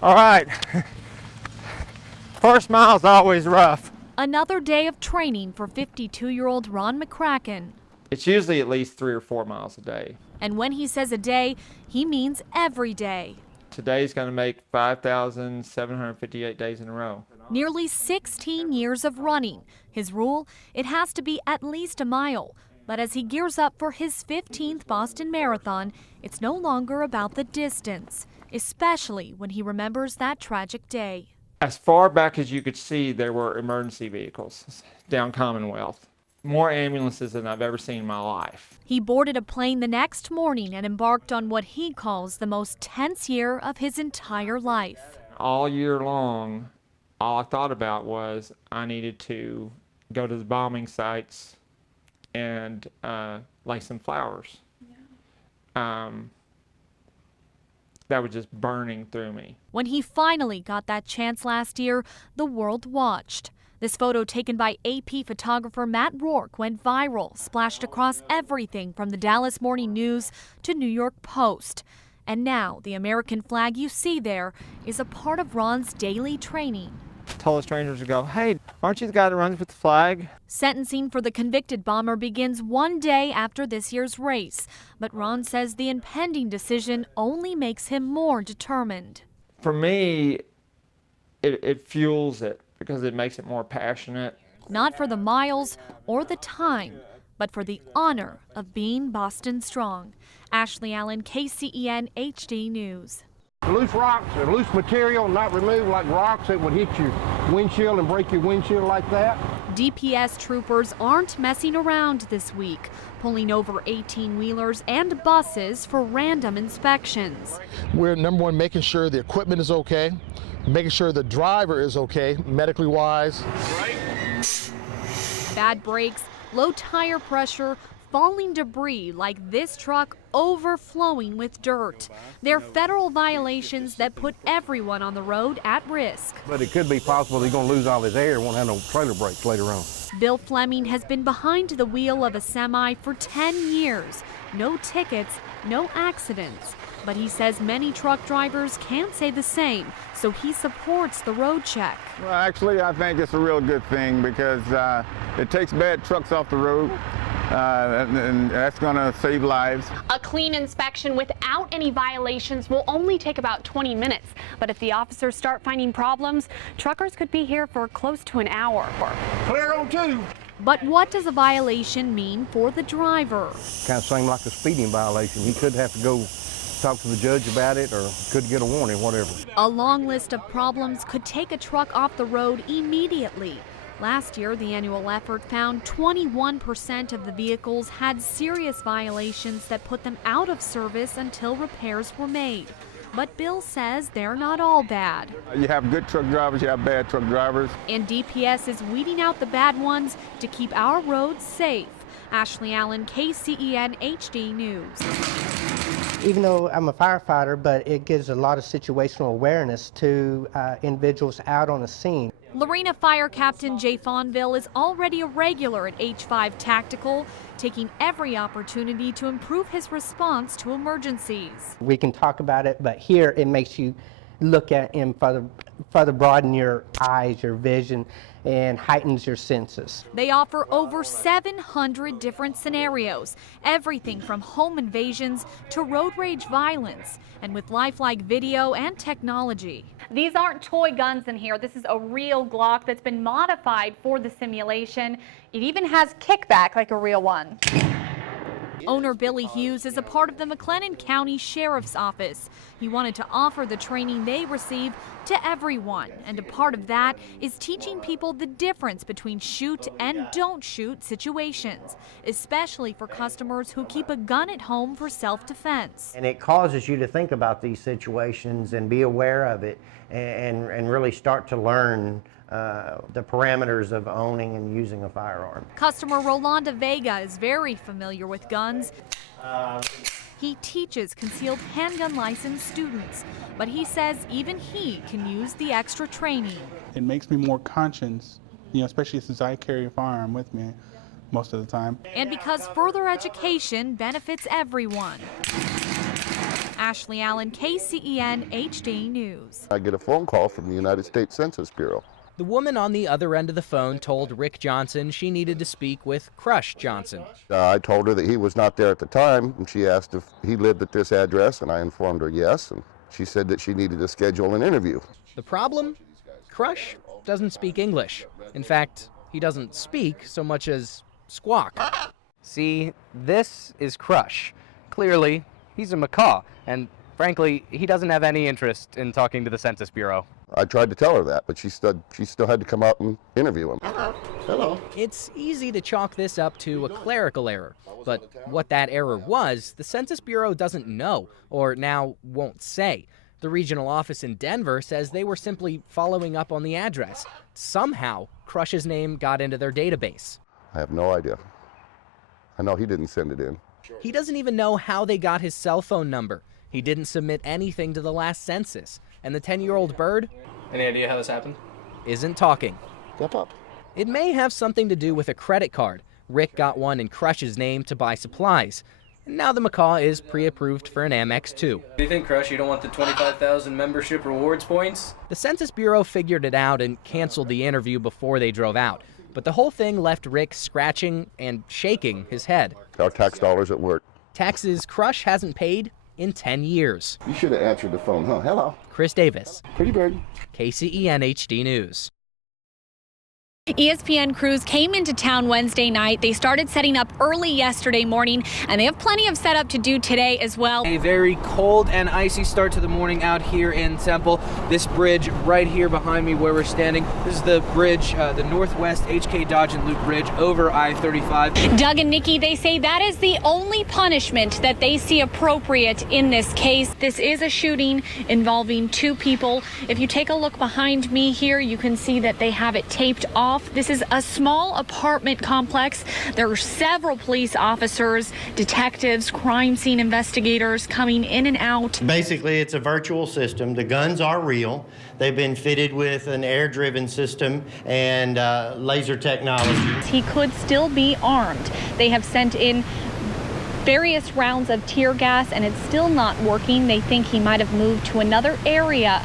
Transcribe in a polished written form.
All right. First mile's always rough. Another day of training for 52-year-old Ron McCracken. It's usually at least 3 or 4 miles a day. And when he says a day, he means every day. Today's going to make 5,758 days in a row. Nearly 16 years of running. His rule, it has to be at least a mile. But as he gears up for his 15th Boston Marathon, it's no longer about the distance, especially when he remembers that tragic day. As far back as you could see, there were emergency vehicles down Commonwealth. More ambulances than I've ever seen in my life. He boarded a plane the next morning and embarked on what he calls the most tense year of his entire life. All year long, all I thought about was I needed to go to the bombing sites and lay some flowers. That was just burning through me. When he finally got that chance last year, the world watched. This photo taken by AP photographer Matt Rourke went viral, splashed across everything from the Dallas Morning News to New York Post. And now the American flag you see there is a part of Ron's daily training. I told strangers to go, hey, aren't you the guy that runs with the flag? Sentencing for the convicted bomber begins one day after this year's race. But Ron says the impending decision only makes him more determined. For me, it fuels it because it makes it more passionate. Not for the miles or the time, but for the honor of being Boston strong. Ashley Allen, KCEN HD News. Loose rocks or loose material not removed, like rocks that would hit your windshield and break your windshield like that. DPS troopers aren't messing around this week, pulling over 18-wheelers and buses for random inspections. We're number one, making sure the equipment is okay, making sure the driver is okay, medically wise. Bad brakes, low tire pressure, falling debris like this truck overflowing with dirt. They're federal violations that put everyone on the road at risk. But it could be possible he's going to lose all his air and won't have no trailer brakes later on. Bill Fleming has been behind the wheel of a semi for 10 years. No tickets, no accidents. But he says many truck drivers can't say the same, so he supports the road check. Well, actually, I think it's a real good thing because it takes bad trucks off the road. And that's going to save lives. A clean inspection without any violations will only take about 20 minutes. But if the officers start finding problems, truckers could be here for close to an hour. Clear on 2. But what does a violation mean for the driver? Kind of seemed like a speeding violation. He could have to go talk to the judge about it or could get a warning, whatever. A long list of problems could take a truck off the road immediately. Last year, the annual effort found 21% of the vehicles had serious violations that put them out of service until repairs were made. But Bill says they're not all bad. You have good truck drivers, you have bad truck drivers. And DPS is weeding out the bad ones to keep our roads safe. Ashley Allen, KCEN HD News. Even though I'm a firefighter, but it gives a lot of situational awareness to individuals out on the scene. Lorena Fire Captain Jay Fonville is already a regular at H5 Tactical, taking every opportunity to improve his response to emergencies. We can talk about it, but here it makes you look at him further broaden your eyes, your vision, and heightens your senses. They offer over 700 different scenarios, everything from home invasions to road rage violence, and with lifelike video and technology. These aren't toy guns in here. This is a real Glock that's been modified for the simulation. It even has kickback like a real one. Owner Billy Hughes is a part of the McLennan County Sheriff's Office. He wanted to offer the training they receive to everyone, and a part of that is teaching people the difference between shoot and don't shoot situations, especially for customers who keep a gun at home for self-defense. And it causes you to think about these situations and be aware of it and really start to learn the parameters of owning and using a firearm. Customer Rolanda Vega is very familiar with guns. He teaches concealed handgun license students, but he says even he can use the extra training. It makes me more conscious, especially since I carry a firearm with me most of the time. And because further education benefits everyone. Ashley Allen, KCEN HD News. I get a phone call from the United States Census Bureau. The woman on the other end of the phone told Rick Johnson she needed to speak with Crush Johnson. I told her that he was not there at the time, and she asked if he lived at this address, and I informed her yes, and she said that she needed to schedule an interview. The problem? Crush doesn't speak English. In fact, he doesn't speak so much as squawk. See, this is Crush. Clearly, he's a macaw, and frankly, he doesn't have any interest in talking to the Census Bureau. I tried to tell her that, but she still had to come out and interview him. Hello. It's easy to chalk this up to a clerical error, but what that error was, the Census Bureau doesn't know, or now won't say. The regional office in Denver says they were simply following up on the address. Somehow, Crush's name got into their database. I have no idea. I know he didn't send it in. He doesn't even know how they got his cell phone number. He didn't submit anything to the last census. And the 10-year-old bird? Any idea how this happened? Isn't talking. Step up. It may have something to do with a credit card. Rick got one in Crush's name to buy supplies. And now the macaw is pre-approved for an Amex too. Do you think, Crush, you don't want the 25,000 membership rewards points? The Census Bureau figured it out and canceled the interview before they drove out. But the whole thing left Rick scratching and shaking his head. Our tax dollars at work. Taxes Crush hasn't paid in 10 years. You should have answered the phone, huh? Hello. Chris Davis. Pretty bird. KCEN HD News. ESPN crews came into town Wednesday night. They started setting up early yesterday morning, and they have plenty of setup to do today as well. A very cold and icy start to the morning out here in Temple. This bridge right here behind me where we're standing, this is the bridge, the Northwest HK Dodge and Loop Bridge over I-35. Doug and Nikki, they say that is the only punishment that they see appropriate in this case. This is a shooting involving two people. If you take a look behind me here, you can see that they have it taped off. This is a small apartment complex. There are several police officers, detectives, crime scene investigators coming in and out. Basically, it's a virtual system. The guns are real. They've been fitted with an air-driven system and laser technology. He could still be armed. They have sent in various rounds of tear gas, and it's still not working. They think he might have moved to another area